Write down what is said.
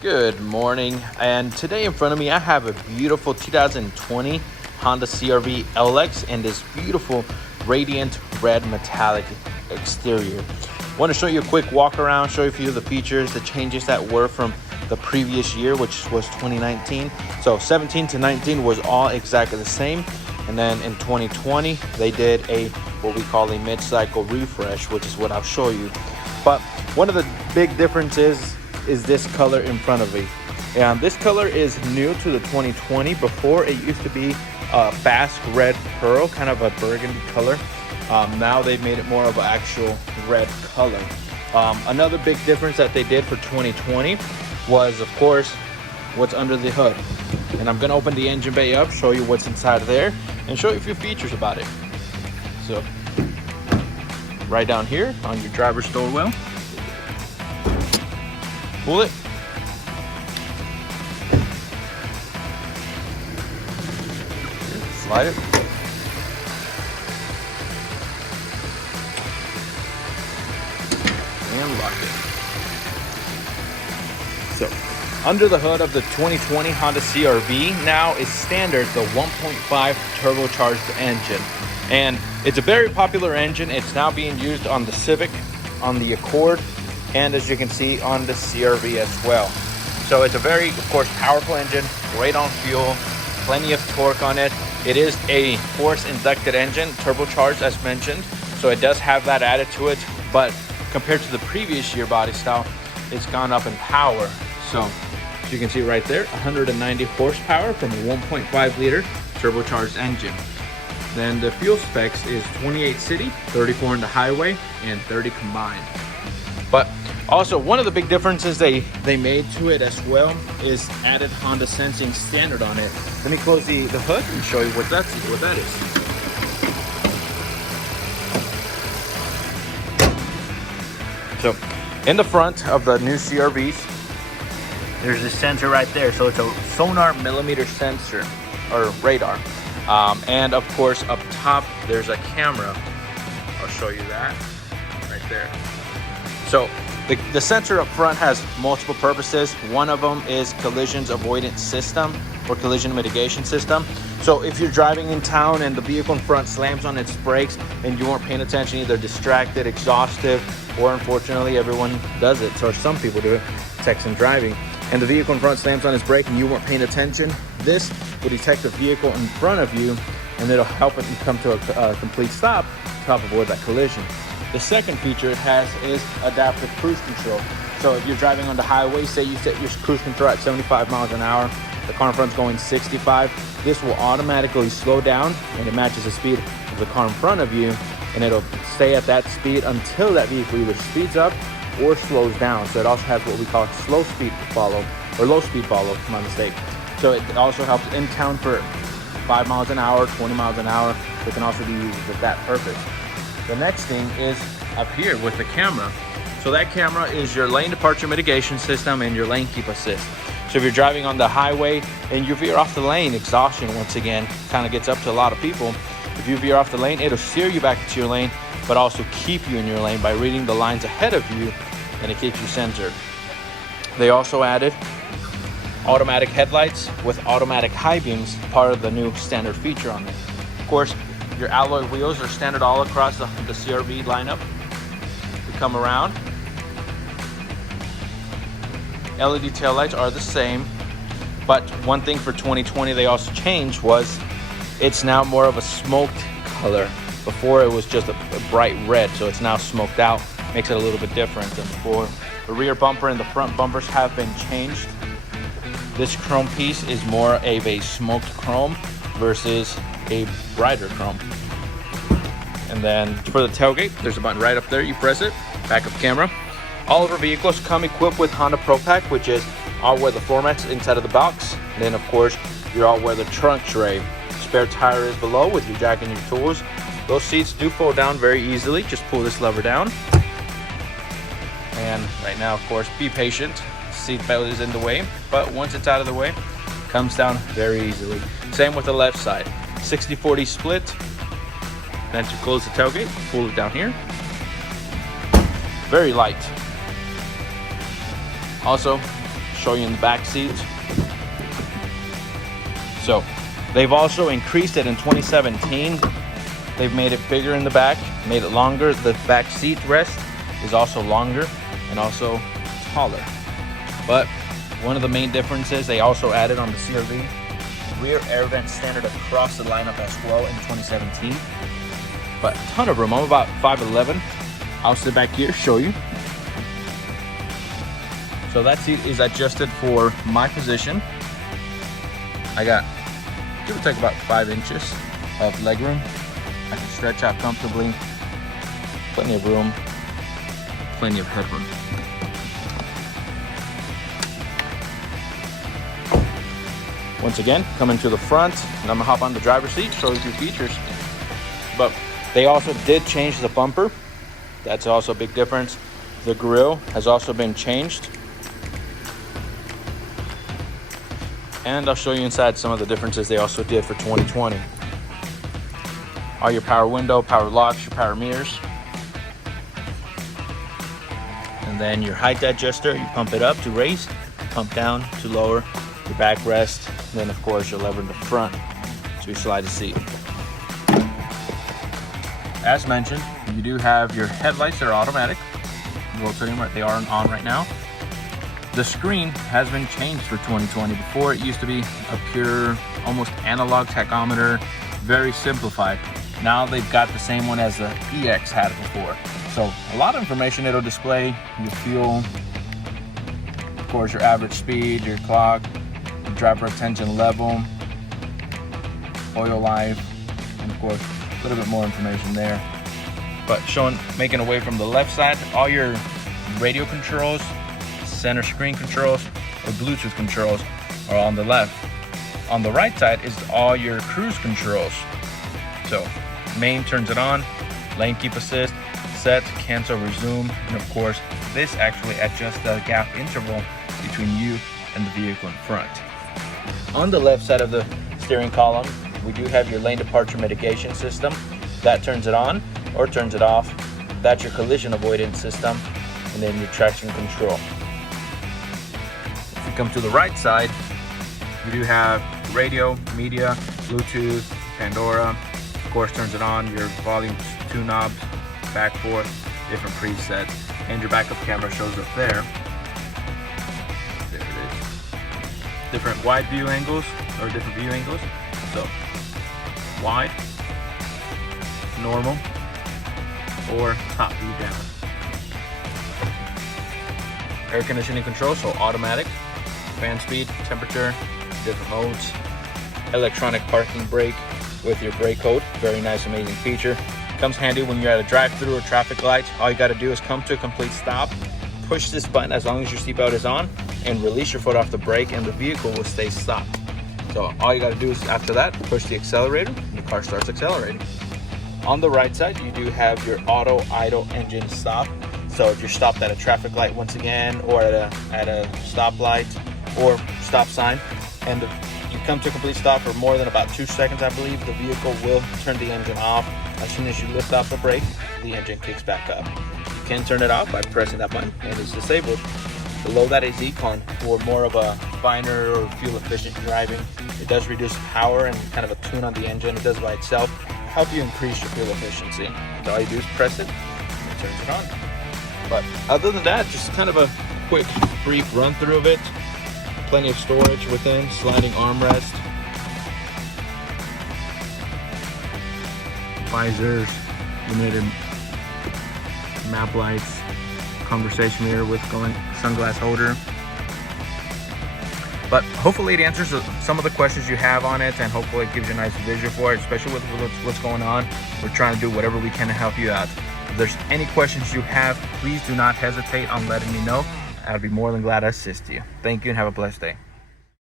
Good morning, and today in front of me I have a beautiful 2020 Honda CR-V LX and this beautiful radiant red metallic exterior. I want to show you a quick walk around, show you a few of the features, the changes that were from the previous year, which was 2019. So 17 to 19 was all exactly the same, and then in 2020 they did what we call a mid-cycle refresh, which is what I'll show you. But one of the big differences is this color in front of me. And this color is new to the 2020. Before, it used to be a Basque red pearl, kind of a burgundy color. Now they've made it more of an actual red color. Another big difference that they did for 2020 was, of course, what's under the hood. And I'm gonna open the engine bay up, show you what's inside of there, and show you a few features about it. So, right down here on your driver's door wheel, pull it. Slide it. And lock it. So, under the hood of the 2020 Honda CR-V now is standard the 1.5 turbocharged engine. And it's a very popular engine. It's now being used on the Civic, on the Accord, and as you can see on the CR-V as well. So it's a very, of course, powerful engine, great on fuel, plenty of torque on it. It is a force inducted engine, turbocharged as mentioned, so it does have that added to it, but compared to the previous year body style, it's gone up in power. So as you can see right there, 190 horsepower from a 1.5 liter turbocharged engine. Then the fuel specs is 28 city, 34 in the highway, and 30 combined. But also, one of the big differences they made to it as well is added Honda Sensing standard on it. Let me close the hood and show you what that is. So, in the front of the new CR-Vs, there's this sensor right there. So it's a sonar millimeter sensor, or radar. And of course, up top, there's a camera. I'll show you that right there. So the sensor up front has multiple purposes. One of them is collisions avoidance system or collision mitigation system. So if you're driving in town and the vehicle in front slams on its brakes and you weren't paying attention, either distracted, exhausted, or unfortunately everyone does it, or some people do it, texting driving, and the vehicle in front slams on its brake and you weren't paying attention, this will detect the vehicle in front of you and it'll help it come to a complete stop to help avoid that collision. The second feature it has is adaptive cruise control. So if you're driving on the highway, say you set your cruise control at 75 miles an hour, the car in front's going 65, this will automatically slow down and it matches the speed of the car in front of you, and it'll stay at that speed until that vehicle either speeds up or slows down. So it also has what we call slow speed follow, or low speed follow, my mistake. So it also helps in town for 5 miles an hour, 20 miles an hour. It can also be used for that purpose. The next thing is up here with the camera. So that camera is your lane departure mitigation system and your lane keep assist. So if you're driving on the highway and you veer off the lane, exhaustion once again kind of gets up to a lot of people. If you veer off the lane, it'll steer you back into your lane, but also keep you in your lane by reading the lines ahead of you, and it keeps you centered. They also added automatic headlights with automatic high beams, part of the new standard feature on it. Of course, your alloy wheels are standard all across the CR-V lineup. We come around. LED taillights are the same, but one thing for 2020 they also changed was it's now more of a smoked color. Before it was just a bright red, so it's now smoked out. Makes it a little bit different than before. The rear bumper and the front bumpers have been changed. This chrome piece is more of a smoked chrome versus a brighter chrome. And then for the tailgate, there's a button right up there. You press it, backup camera. All of our vehicles come equipped with Honda Pro Pack, which is all weather floor mats inside of the box. And then of course, your all weather trunk tray. Spare tire is below with your jack and your tools. Those seats do fold down very easily. Just pull this lever down. And right now, of course, be patient. Seat belt is in the way, but once it's out of the way, it comes down very easily. Same with the left side. 60-40 split. Then to close the tailgate, pull it down here. Very light. Also, show you in the back seats. So they've also increased it in 2017. They've made it bigger in the back, made it longer. The back seat rest is also longer and also taller. But one of the main differences, they also added on the CR-V rear air vent standard across the lineup as well in 2017. But a ton of room. I'm about 5'11". I'll sit back here, show you. So that seat is adjusted for my position. I got, give or take, about 5 inches of legroom. I can stretch out comfortably. Plenty of room, plenty of headroom. Once again, coming to the front, and I'm gonna hop on the driver's seat, show you a few features. But they also did change the bumper. That's also a big difference. The grille has also been changed. And I'll show you inside some of the differences they also did for 2020. All your power window, power locks, your power mirrors. And then your height adjuster, you pump it up to raise, pump down to lower, your backrest, and then of course your lever in the front to slide the seat. As mentioned, you do have your headlights that are automatic. Rotating right, they are on right now. The screen has been changed for 2020. Before, it used to be a pure, almost analog tachometer, very simplified. Now they've got the same one as the EX had before. So a lot of information it'll display: your fuel, of course your average speed, your clock, your driver attention level, oil life, and of course a little bit more information there. But making away from the left side, all your radio controls, center screen controls, or Bluetooth controls are on the left. On the right side is all your cruise controls. So main turns it on, lane keep assist, set, cancel, resume, and of course this actually adjusts the gap interval between you and the vehicle in front. On the left side of the steering column, we do have your lane departure mitigation system. That turns it on or turns it off. That's your collision avoidance system, and then your traction control. If you come to the right side, you do have radio, media, Bluetooth, Pandora. Of course, turns it on, your volume 2 knobs, back, forth, different presets, and your backup camera shows up there. There it is. Different wide view angles, or different view angles. So, wide, normal, or top view down. Air conditioning control, so automatic, fan speed, temperature, different modes, electronic parking brake with your brake code, very nice, amazing feature. Comes handy when you're at a drive-through or traffic light. All you gotta do is come to a complete stop, push this button as long as your seatbelt is on, and release your foot off the brake, and the vehicle will stay stopped. So all you gotta do is, after that, push the accelerator, and the car starts accelerating. On the right side, you do have your auto idle engine stop. So if you're stopped at a traffic light once again, or at a stoplight or stop sign, and you come to a complete stop for more than about 2 seconds, I believe, the vehicle will turn the engine off. As soon as you lift off the brake, the engine kicks back up. You can turn it off by pressing that button, and it's disabled. Below that is Econ for more of a finer or fuel efficient driving. It does reduce power and kind of a tune on the engine. It does by itself help you increase your fuel efficiency. So all you do is press it, and it turns it on. But other than that, just kind of a quick, brief run through of it. Plenty of storage within, sliding armrest, visors, illuminated map lights, conversation mirror with going sunglass holder. But hopefully it answers some of the questions you have on it, and hopefully it gives you a nice visual for it, especially with what's going on. We're trying to do whatever we can to help you out. If there's any questions you have, please do not hesitate on letting me know. I'd be more than glad to assist you. Thank you and have a blessed day.